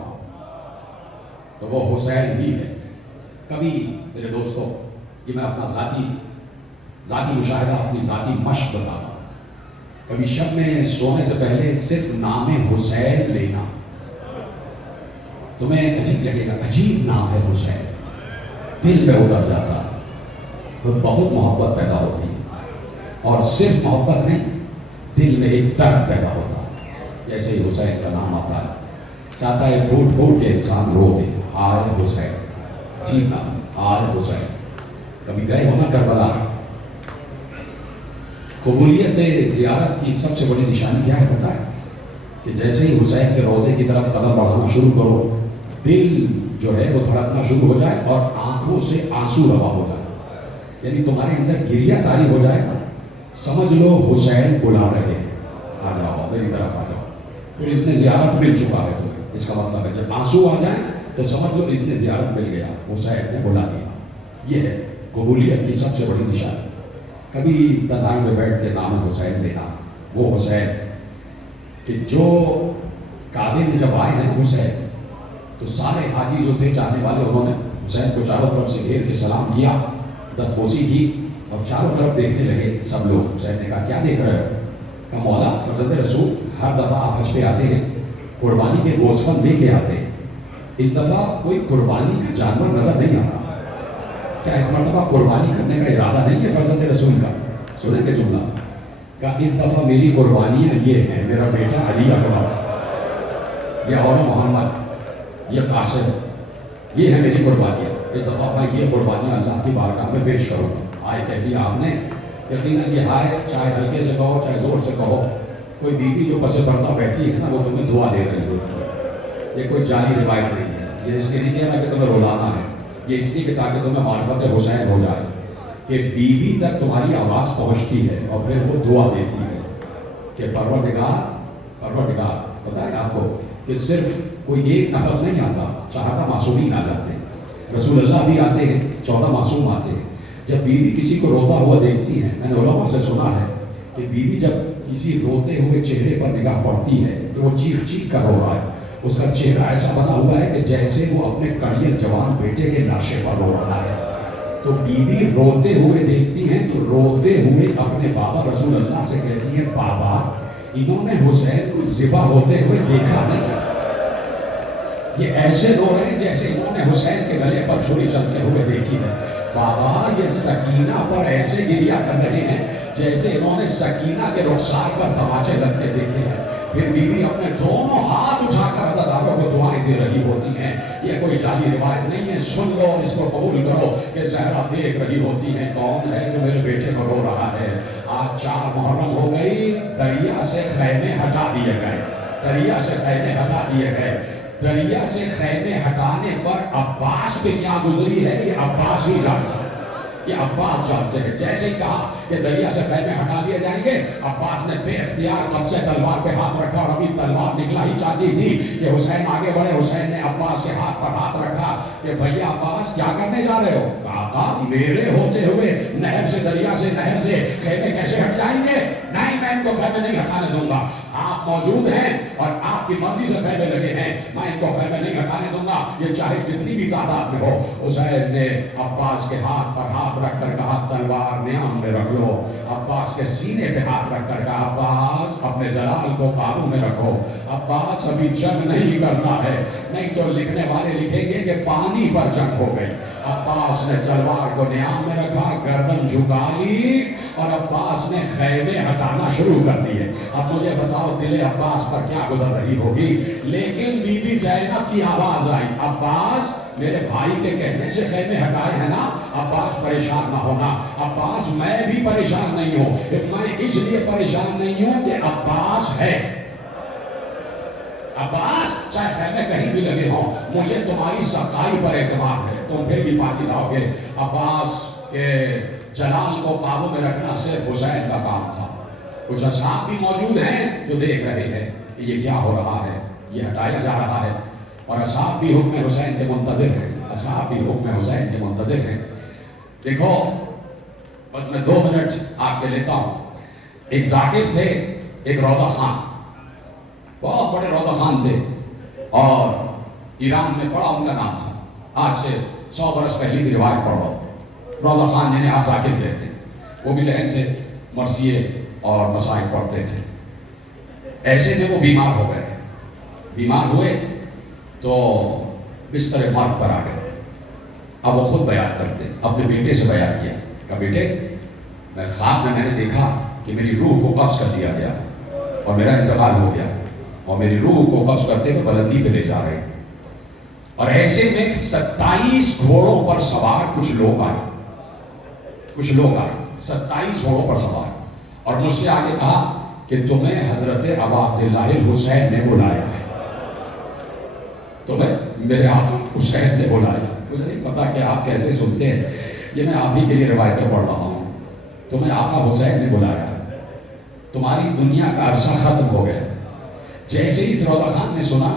تو وہ حسین ہی ہے۔ کبھی میرے دوستوں کہ میں اپنا ذاتی مشاہدہ، اپنی ذاتی مشق بتا رہا ہوں، کبھی شب میں سونے سے پہلے صرف نام حسین لینا، تمہیں عجیب لگے گا، عجیب نام ہے حسین، دل میں اتر جاتا تو بہت محبت پیدا ہوتی، اور صرف محبت نہیں، دل میں ایک درد پیدا ہوتا، جیسے ہی حسین کا نام آتا ہے چاہتا ہے پھوٹ پھوٹ کے انسان رو دے، ہائے حسین، عجیب نام، ہائے حسین۔ کبھی گئے ہونا کربلا؟ قبولیت زیارت کی سب سے بڑی نشانی کیا ہے پتہ ہے؟ کہ جیسے ہی حسین کے روضے کی طرف قدم بڑھانا شروع کرو، دل جو ہے وہ دھڑکنا شروع ہو جائے اور آنکھوں سے آنسو روا ہو جائے، یعنی تمہارے اندر گریہ طاری ہو جائے گا، سمجھ لو حسین بلا رہے ہیں، آ جاؤ میری طرف آ جاؤ، پھر اس نے زیارت مل چکا ہے تمہیں۔ اس کا مطلب ہے جب آنسو آ جائیں تو سمجھ لو اس نے زیارت مل گیا، حسین نے بلا دیا۔ یہ ہے قبولیت کی سب سے بڑی نشانی۔ کبھی تنہائی میں بیٹھ کے نام حسین لینا، وہ حسین کہ جو کعبے میں جب آئے ہیں حسین تو سارے حاجی جو تھے چاہنے والے، انہوں نے حسین کو چاروں طرف سے گھیر کے سلام کیا، دستبوسی کی، اور چاروں طرف دیکھنے لگے سب لوگ۔ حسین نے کہا کیا دیکھ رہے ہو؟ کہا مولا فرزند رسول ہر دفعہ آپ حج پہ آتے ہیں قربانی کے گوشت لے کے آتے ہیں، اس دفعہ کوئی قربانی کا جانور نظر نہیں آ رہا، کیا اس مرتبہ قربانی کرنے کا ارادہ نہیں ہے فرزند رسول کا؟ سنیں گے جملہ، کہا اس دفعہ میری قربانیاں یہ ہیں، میرا بیٹا علی اکبر، یہ اور محمد، یہ قاسم، یہ ہے میری قربانیاں، اس دفعہ میں یہ قربانیاں اللہ کی بارگاہ میں پیش کروں گا۔ آئے کہہ دیا آپ نے، یقیناً یہ ہائے چاہے ہلکے سے کہو چاہے زور سے کہو، کوئی بیوی جو پس پردہ بیٹھی ہے نا وہ تمہیں دعا دے رہی ہوتی ہے، یہ کوئی جعلی روایت نہیں ہے، یہ اس کے لیے کہنا کہ تمہیں رلانا ہے، یہ اس لیے کہ تاکہ تمہیں معرفت حسین ہو جائے کہ بیوی تک تمہاری آواز پہنچتی ہے اور پھر وہ دعا دیتی ہے کہ پروردگار پتہ ہے آپ کو کہ صرف کوئی ایک نفس نہیں آتا، 14 معصومین آ جاتے ہیں، رسول اللہ بھی آتے ہیں، 14 معصوم آتے ہیں۔ جب بیوی کسی کو روتا ہوا دیکھتی ہے، میں نے علماء سے سنا ہے کہ بیوی جب کسی روتے ہوئے چہرے پر نگاہ پڑتی ہے کہ وہ چیخ چیخ کر رو رہا ہے، اس کا چہرہ ایسا بنا ہوا ہے کہ جیسے وہ اپنے کڑیل جوان بیٹے کے لاشے پر رو رہا ہے، تو بیوی روتے ہوئے دیکھتی ہیں تو روتے ہوئے اپنے بابا رسول اللہ سے کہتی ہیں بابا انہوں نے حسین کو ذبح ہوتے ہوئے دیکھا نہیں، یہ ایسے رو رہے ہیں جیسے انہوں نے حسین کے گلے پر چھری چلتے ہوئے دیکھی ہے، بابا یہ سکینہ پر ایسے گریہ کر رہے ہیں جیسے انہوں نے سکینہ کے رخسار پر تماچے لگتے دیکھے ہیں۔ پھر بیوی اپنے دونوں ہاتھ اٹھا کر عزاداروں کو دعائیں دے رہی ہوتی ہیں، یہ کوئی جعلی روایت نہیں ہے، سن لو اس کو قبول کرو کہ زہرا دیکھ رہی ہوتی ہیں کون ہے جو میرے بیٹے کو رو رہا ہے۔ آج 4 محرم ہو گئی، دریا سے خیمے ہٹا دیے گئے، دریا سے خیمے ہٹا دیے گئے، دریا سے خیمے ہٹانے پر عباس پہ کیا گزری ہے یہ عباس ہی جانتا ہے، یہ عباس جانتے ہیں۔ جیسے ہی کہا کہ دریا سے خیمے ہٹا دیے جائیں گے، عباس نے بے اختیار قبضے تلوار پہ ہاتھ رکھا، اور ابھی تلوار نکلا ہی چاہتی تھی کہ حسین آگے بڑھے۔ حسین نے عباس کے ہاتھ پر ہاتھ رکھا کہ بھیا عباس کیا کرنے جا رہے ہو؟ کہا میرے ہوتے ہوئے نہر سے دریا سے نہر سے خیمے کیسے ہٹ جائیں گے؟ نہیں، میں ان کو خیمے نہیں ہٹانے دوں گا۔ آپ موجود ہیں اور آپ کی مرضی سے خیمے لگے ہیں، میں ان کو خیمے نہیں ہٹانے دوں گا، یہ چاہے جتنی بھی تعداد میں ہو۔ حسین نے عباس کے ہاتھ پر ہاتھ رکھ کر کہا تلوار نیام میں رکھ لو۔ عباس کے سینے پہ ہاتھ رکھ کر کہا عباس اپنے جلال کو قابو میں رکھو، عباس ابھی جنگ نہیں کرنا ہے، نہیں تو لکھنے والے لکھیں گے کہ پانی پر جنگ ہو گئی۔ عباس نے تلوار کو نیام میں رکھا، گردن جھکا لی اور عباس نے خیمے ہٹانا شروع کر دیے۔ اب مجھے بتاؤ دل عباس پر کیا گزر رہی ہوگی؟ لیکن بی بی زینب کی آواز آئی، عباس میرے بھائی کے کہنے سے خیمے ہٹائے ہیں نا، عباس پریشان نہ ہونا۔ عباس میں بھی پریشان نہیں ہوں، میں اس لیے پریشان نہیں ہوں کہ عباس ہے۔ عباس چاہے خیمے کہیں بھی لگے ہوں، مجھے تمہاری صفائی پر اعتماد ہے، تم پھر بھی پانی لاؤ گے۔ عباس کے جلال کو قابو میں رکھنا صرف حسین کا کام تھا۔ کچھ اصحاب بھی موجود ہیں جو دیکھ رہے ہیں کہ یہ کیا ہو رہا ہے، یہ ہٹایا جا رہا ہے، اور اصحاب بھی حکم حسین کے منتظر ہیں، اصحاب بھی حکم حسین کے منتظر ہیں۔ دیکھو بس میں 2 منٹ آپ کے لیتا ہوں۔ ایک ذاکر تھے، ایک روضہ خان، بہت بڑے روضہ خان تھے، اور ایران میں بڑا ان کا نام تھا۔ آج سے 100 برس پہلے کی روایت پڑھو، روضہ خان جنہیں آپ ذاکر کہتے ہیں، وہ بھی لہن سے مرثیے اور مصائب پڑھتے تھے۔ ایسے میں وہ بیمار ہو گئے، بیمار ہوئے تو بستر موت پر آ گئے۔ اب وہ خود بیان کرتے، اپنے بیٹے سے بیان کیا کہ بیٹے میں خواب میں نے دیکھا کہ میری روح کو قبض کر دیا گیا اور میرا انتقال ہو گیا، اور میری روح کو قبض کرتے ہوئے بلندی پہ لے جا رہے ہیں، اور ایسے میں 27 گھوڑوں پر سوار کچھ لوگ آئے، 27 گھوڑوں پر سوار، اور مجھ سے آگے کہا کہ تمہیں حضرت ابا عبداللہ الحسین نے بلایا ہے، تمہیں میرے آقا حسین نے بلایا۔ مجھے نہیں پتا کہ آپ کیسے سنتے ہیں، یہ میں آپ ہی کے لیے روایتیں پڑھ رہا ہوں۔ تمہیں آقا حسین نے بلایا، تمہاری دنیا کا عرصہ ختم ہو گیا۔ جیسے ہی اس روضہ خان نے سنا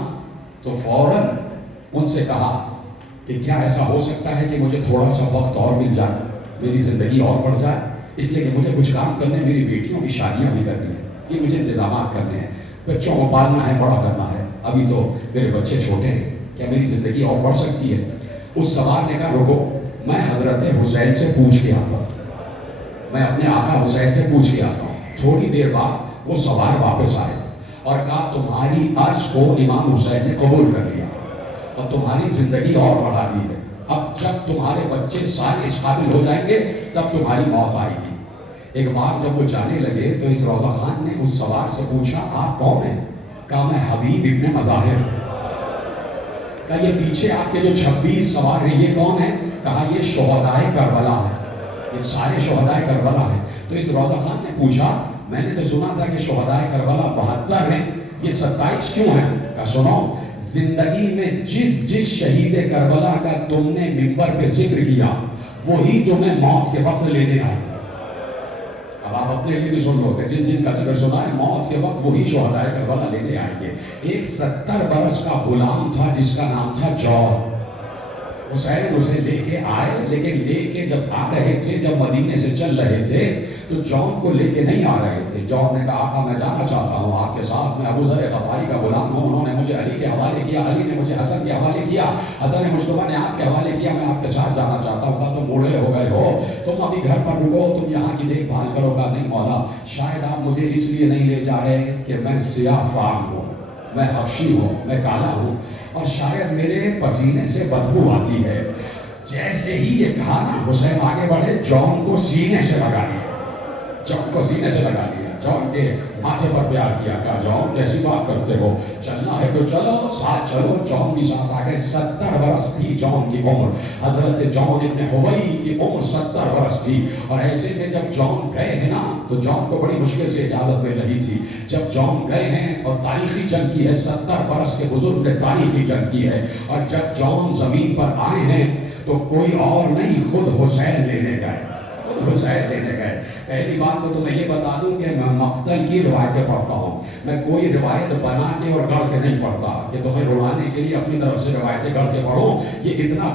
تو فوراً ان سے کہا کہ کیا ایسا ہو سکتا ہے کہ مجھے تھوڑا سا وقت اور مل جائے، میری زندگی اور بڑھ جائے، اس لیے کہ مجھے کچھ کام کرنے ہیں، میری بیٹیوں کی شادیاں بھی کرنی ہیں، یہ مجھے انتظامات کرنے ہیں، بچوں کو پالنا ہے، بڑا کرنا ہے، ابھی تو میرے بچے چھوٹے ہیں، کیا میری زندگی اور بڑھ سکتی ہے؟ اس سوار نے کہا رکو، میں حضرت حسین سے پوچھ کے آتا ہوں، میں اپنے آقا حسین سے پوچھ کے آتا ہوں۔ تھوڑی دیر بعد وہ سوار واپس آئے اور کہا تمہاری عرض کو امام حسین نے قبول کر لیا اور تمہاری زندگی اور بڑھا دی ہے، اب جب تمہارے بچے سارے اس قابل ہو جائیں گے تب تمہاری موت آئے گی۔ ایک بار جب وہ جانے لگے تو اس روضہ خان نے اس سوار سے پوچھا آپ کون ہیں؟ کہا میں حبیب ابن مظاہر۔ کہا یہ پیچھے آپ کے جو 26 سوار ہیں یہ کون ہیں؟ کہا یہ شہدائے کربلا ہے، یہ سارے شہدائے کربلا ہیں۔ تو اس روضہ خان نے پوچھا میں نے تو سنا تھا کہ شہدائے کربلا 72 ہیں، یہ 27 کیوں ہیں؟ کہا سنو، زندگی میں جس شہید کربلا کا تم نے منبر پہ ذکر کیا وہی تمہیں موت کے وقت لینے آئے گا۔ اب آپ اپنے لیے بھی سن لو کہ جن کا ذکر سنا ہے موت کے وقت وہی شہدائے کربلا لینے آئیں گے۔ ایک 70 برس کا غلام تھا جس کا نام تھا جون، حسین اسے لے کے آئے، لیکن لے کے جب آ رہے تھے، جب مدینے سے چل رہے تھے تو جون کو لے کے نہیں آ رہے تھے۔ جون نے کہا آقا میں جانا چاہتا ہوں آپ کے ساتھ، میں ابو ذر غفاری کا غلام ہوں، انہوں نے مجھے علی کے حوالے کیا، علی نے مجھے حسن کے حوالے کیا، حسن مصطفیٰ نے آپ کے حوالے کیا، میں آپ کے ساتھ جانا چاہتا ہوں۔ کہا تم بوڑھے ہو گئے ہو، تم ابھی گھر پر رکو، تم یہاں کی دیکھ بھال کرو گا۔ نہیں مولا، شاید آپ مجھے اس لیے نہیں لے جا رہے کہ میں سیاہ فام ہوں، میں حبشی ہوں، میں کالا ہوں، اور شاید میرے پسینے سے بدبو آتی ہے۔ جیسے ہی یہ کہا نا حسین آگے بڑھے، جون کو سینے سے لگا لیا، جون کو سینے سے لگا لیا، جون کے ماتھے پر پیار کیا، کہا جون کیسی بات کرتے ہو، چلنا ہے تو چلو، ساتھ چلو۔ جون بھی ساتھ آگے۔ 70 برس تھی جون کی عمر، حضرت جون ابن حوئی کی عمر 70 برس تھی، اور ایسے میں جب جون گئے ہیں نا تو جون کو بڑی مشکل سے اجازت مل رہی تھی۔ جب جون گئے ہیں اور تاریخی جنگ کی ہے، 70 برس کے بزرگ نے تاریخی جنگ کی ہے، اور جب جون زمین پر آئے ہیں تو کوئی اور نہیں، خود حسین لینے گئے، خود حسین لینے گئے۔ پہلی بات تو میں یہ بتا دوں کہ میں مقتل کی روایتیں پڑھتا ہوں، میں کوئی روایت بنا کے اور گڑھ کے نہیں پڑھتا کہ تمہیں رلانے کے لیے اپنی طرف سے روایتیں گڑھ کے پڑھو، یہ اتنا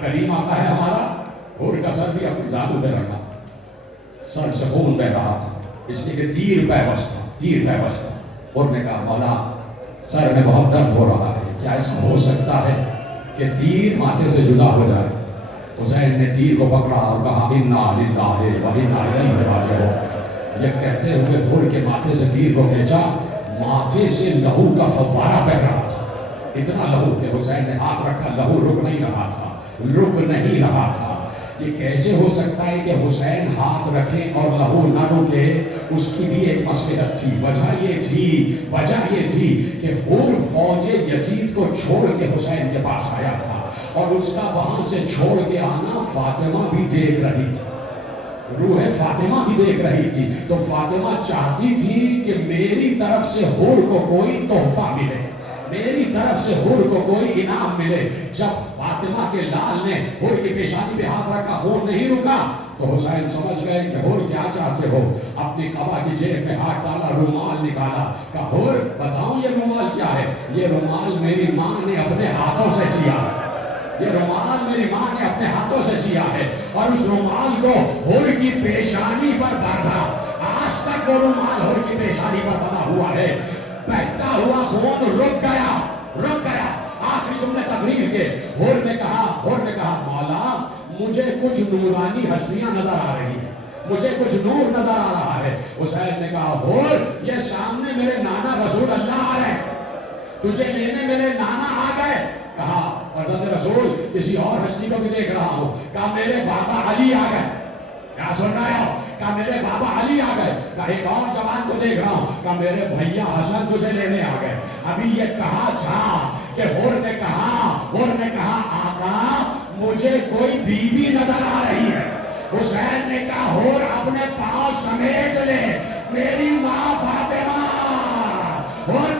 کریم آتا ہے ہمارا، حور کا سر بھی اپنی زانوں پہ رکھا، سر سے خون بہ رہا تھا، اس لیے کہ تیر پیوست تھا، تیر پیوست تھا. حور نے کہا مولا سر میں بہت درد ہو رہا ہے، کیا ایسا ہو سکتا ہے کہ تیر ماتھے سے جدا ہو جائے؟ حسین نے تیر کو پکڑا اور کہا انا للہ و انا الیہ راجعون. یہ کہتے ہوئے حور کے ماتھے سے تیر کو کھینچا، ماتھے سے لہو کا فوارہ بہ رہا تھا، اتنا لہو کہ حسین نے ہاتھ رکھا، لہو رک نہیں رہا تھا، رک نہیں رہا تھا. یہ کیسے ہو سکتا ہے کہ حسین ہاتھ رکھے اور لہو نہ رکے؟ اس کی بھی ایک مصلحت تھی، وجہ یہ تھی کہ حور فوج یزید کو چھوڑ کے حسین کے پاس آیا تھا، اور اس کا وہاں سے چھوڑ کے آنا فاطمہ بھی دیکھ رہی تھی، روح فاطمہ بھی دیکھ رہی تھی. تو فاطمہ چاہتی تھی کہ میری طرف سے حور کو کوئی تحفہ ملے، میری طرف سے حور کو کوئی انعام ملے. جب فاطمہ کے لال نے حور کی پیشانی پہ ہاتھ رکھا، خون نہیں رکا، تو حسین سمجھ گئے کہ حور کیا چاہتے ہو. اپنی قبا کی جیب میں ہاتھ ڈالا، رومال نکالا، کہا حور بتاؤں یہ رومال کیا ہے؟ یہ رومال میری ماں نے اپنے ہاتھوں سے سیا ہے، یہ رومال میری ماں نے اپنے ہاتھوں سے سیا ہے. اور اس رومال کو حور کی پیشانی پر باندھا، آج تک وہ رومال حور کی پیشانی پر بنا ہوا ہے. بہتا ہوا خون رک گیا، رک گیا. آخری جملے تقریر کے حور نے کہا مولا مجھے کچھ نورانی ہستیاں نظر آ رہی ہیں، مجھے کچھ نور نظر آ رہا ہے. حسین نے کہا حور یہ سامنے میرے نانا رسول اللہ آ رہے ہیں، تجھے لینے میرے نانا آ گئے. کہا حضرت رسول کسی اور ہستی کو بھی دیکھ رہا ہوں. کہا میرے بابا علی آ گئے. کیا سن رہے ہو؟ کہا میرے بابا علی آ گئے. کہا ایک اور جوان کو دیکھ رہا ہوں. کہا میرے بھیا حسن تجھے لینے آ گئے. ابھی یہ کہا تھا کہ حور نے کہا آقا مجھے کوئی بیوی نظر آ رہی ہے. حسین نے کہا حور اپنے پاؤں سمیٹ لے، میری ماں فاطمہ. حور